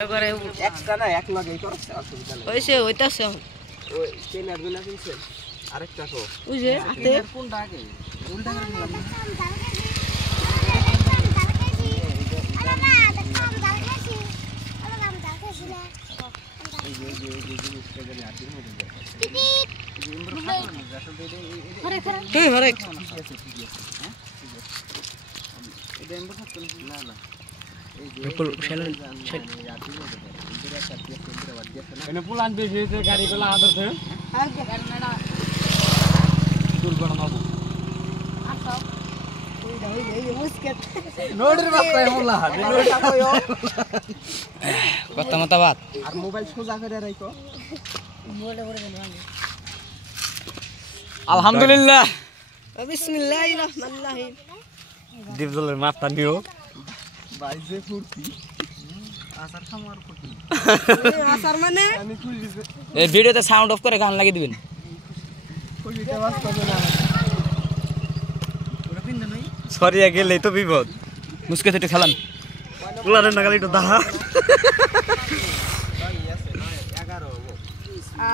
extra ना एक लगे तो असुविधा नहीं ওইসে ওইতাছে ওই চেনার বিনা কিনছে আরেকটা তো ওই যে হাতে কোনটা আগে উল্টা করে নিলাম না ini pulang besi गाड़ी को ला आदर थे दुर्घटना नोडर बात काय होला কথা মত বাত আর মোবাইল সোজা করে রাখো আলহামদুলিল্লাহ বিসমিল্লাহির রহমানির রহিম ডিপজলের মাথা নিও বাইজে ফুর্তি আসার খামার ফুর্তি আসার মানে আমি খুলে দিছি এই ভিডিওতে সাউন্ড অফ করে গান লাগিয়ে দিবেন খুলিতে বাস্তব না ওরা পিন নাই সরি গেলে তো বিপদ মুস্কে থেকে খেলান কুলারের নাগালি তো দাহা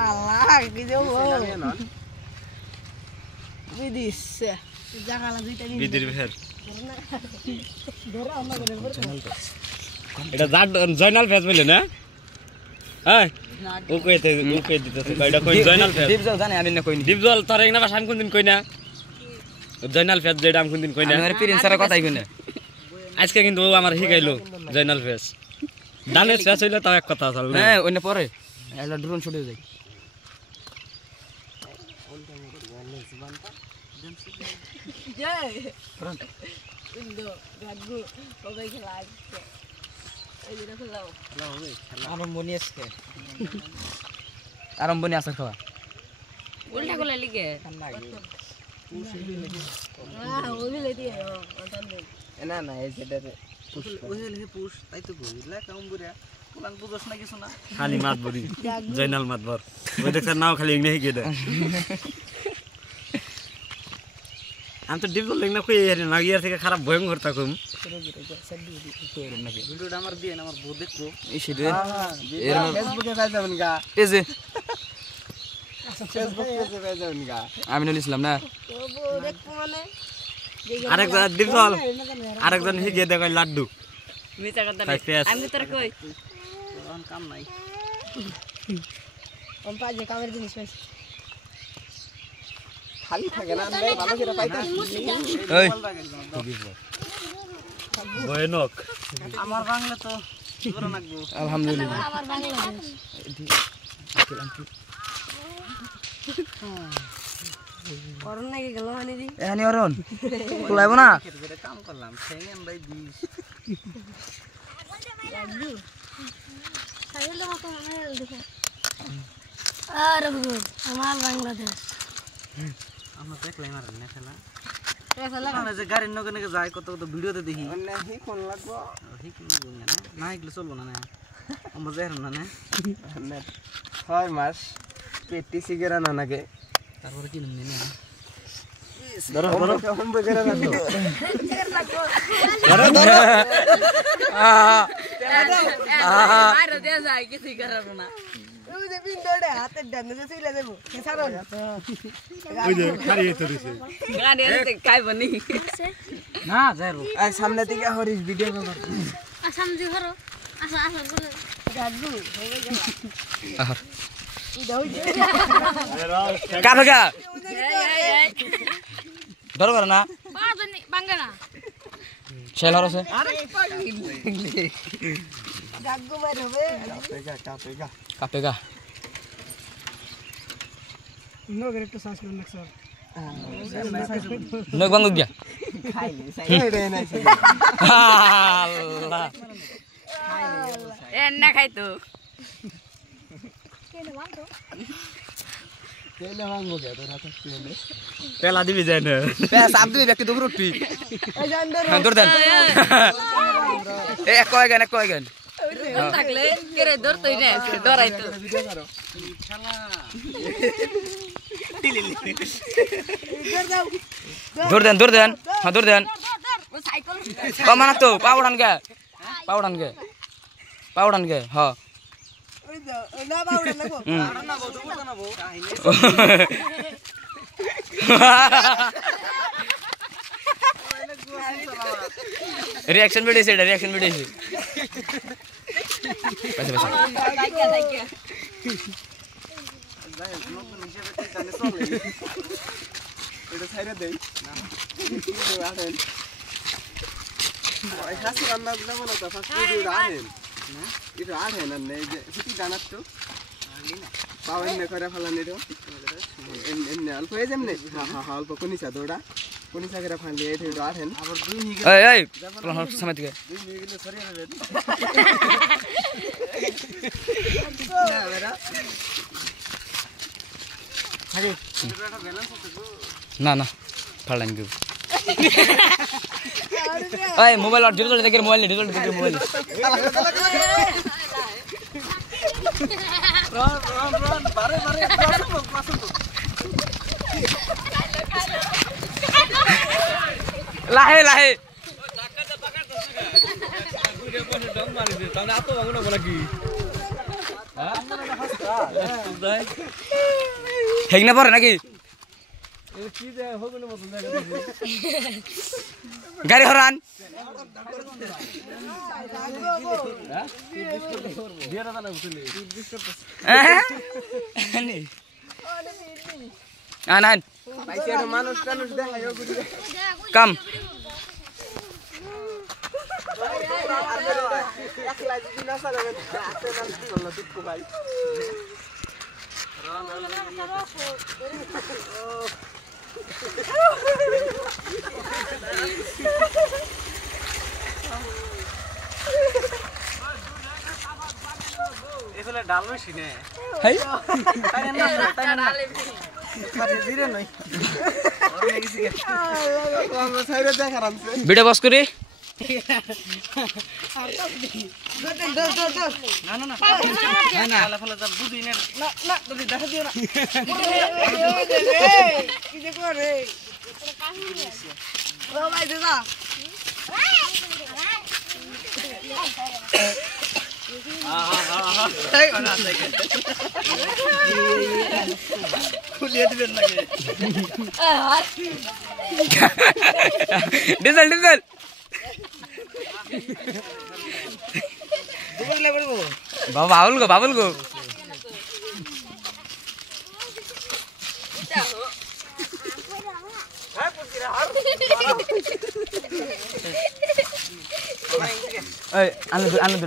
আল্লাহ কি দেব বিদিস জাগালা দুইটা বিদির ফের এটা জয়নাল ফেস বলে না হ্যাঁ ওকে দিতেছে কয়টা কই জয়নাল ফেস দীপজল জানে আমি না কইনি দীপজল তোর এক না ভাষা আমি কোনদিন কই না জয়নাল ফেস যেটা আমি কোনদিন কই না আমার প্রিন্স স্যারের কথাই কই না আজকে কিন্তু ও আমার শিখাইলো জয়নাল ফেস দানের ফেস হইলো তাও এক কথা চল না হ্যাঁ ওইনা পরে এলা ড্রোন ছুটে যাই আরম্ভনি আছে খাওয়া উল্টা করে লিখে না না এই যেটাতে ওইলে পুশ তাই তো বলিলা কাম বুড়া পুলান বুঝছ না কিছু না খালি মাত বলি জয়নাল মাতবর ওই দেখছ নাও খালি ইংনে হিকে দে আমি তো ডিপজল লেগনা কই এর না ইয়ার থেকে খারাপ ভয়ঙ্কর থাকুম ভিডিওটা আমার দিয়ে আমার বউ দেখবো এই সেটা এর ফেসবুকে পাই যাবেন গা এই যে ফেসবুক পেজে পাই যাবেন গা আমি নল ইসলাম না আরেকজন ডিপজল আরেকজন হিকে দে কই লাড্ডু মিছা কথা তাই ফেস আমি তোর কই কোন কাম নাই অন পাজে কামের জিনিস পাইছি খালি থাকে না আমরা ভালো করে পাইতাছি ওই ভয়ানক আমার বাংলা তো পুরো নাকবো আলহামদুলিল্লাহ অরণ নাকি গেল মানে দি এখানে অরণ কুলাইব না যেটা কাম করলাম সেই আমরাই দিস আরে আমার বাংলাদেশ আমরা দেখলাম আর না খেলা আমরা যে গাড়ির নগে নগে যায় কত কত ভিডিওতে দেখি না হি কোন লাগবো হি কোন না না এগুলো চলবো না না আমরা যাই না না 6 মাস পেটি সিগারা না নাগে তারপরে কি নাম না ধরো ধরো কম বগেরা না তো ধরো ধরো মারো দে যায় কিছু করব না ওই যে বিন্দোড়ে হাতে ডানে যে চলে যাব ছাড়ো ওই যে খারিয়ে তো দিছে গাড়ি এসে খাইব নি না যাইরো এই সামনে থেকে হরিস ভিডিও কর আসাম জি ঘর আসা আসা বলে গাদু হয়ে গেল আহার ইদা হই কাটগা ধরো না পানি বাঙ্গা না ছেল হরছে গাগু মার হবে কাপেগা কাপেগা নগর একটু শ্বাস করে নাক স্যার নগ বাঙ্গু গিয়া খাইলে সাইডে নাই আল্লাহ এ না খাই তো তেলে ভাঙবো কে তোরা তো তেলে পেলা দিবি যায় না পেস আপ দিবি ব্যক্তি দুপুর উঠবি হ্যাঁ দৌড় দেন এক কয়েন থাকলে কেরে ধরতই না ধরাই তো ভিডিও করো শালা দৌড় দেন হ্যাঁ দৌড় দেন ও সাইকেল ও মানা তো পাউডান গে পাউডান কে হ্যাঁ না বাউডা লাগবো না বউ দুপুর না বউ रिएक्शन वीडियो से रिएक्शन वीडियो से बस बस নতুন হিসেবে ঠিক জানে চলে এটা ছাইরা দেই না ভিডিও আনেন ওই হাসি রান্না দেব না তো ফার্স্ট ভিডিও আনেন না এটা আনেন না এই যে সিটি জানাত তো পাওয়েন না করে ফেলান এটা এমনি অল্প হয়ে যেমনে হ্যাঁ হ্যাঁ অল্প কোনি চা দৌড়া কোনি চা করে ফানলে এটা এটা আনেন আবার দুই নিয়ে এই এই কোন সময় থেকে দুই নিয়ে গেলে সরিয়ে নেবেন না বেটা আরে এটা ব্যালেন্স আছে গো না না ফাড়ান গো এই মোবাইল আর ডিজিটাল দেখে মোবাইল ডিজিটাল দেখে মোবাইল রন বারে বারে পাসন তো লাহে লাহে হেগনা পরে নাকি গাড়ি হরান মানুষ টানুষ দেখায় কাম এগুলো ডাল বেশি নে হেই ভিডিও বস করি ডিজেল ডিজেল বাবুল গো আনন্দ আনন্দ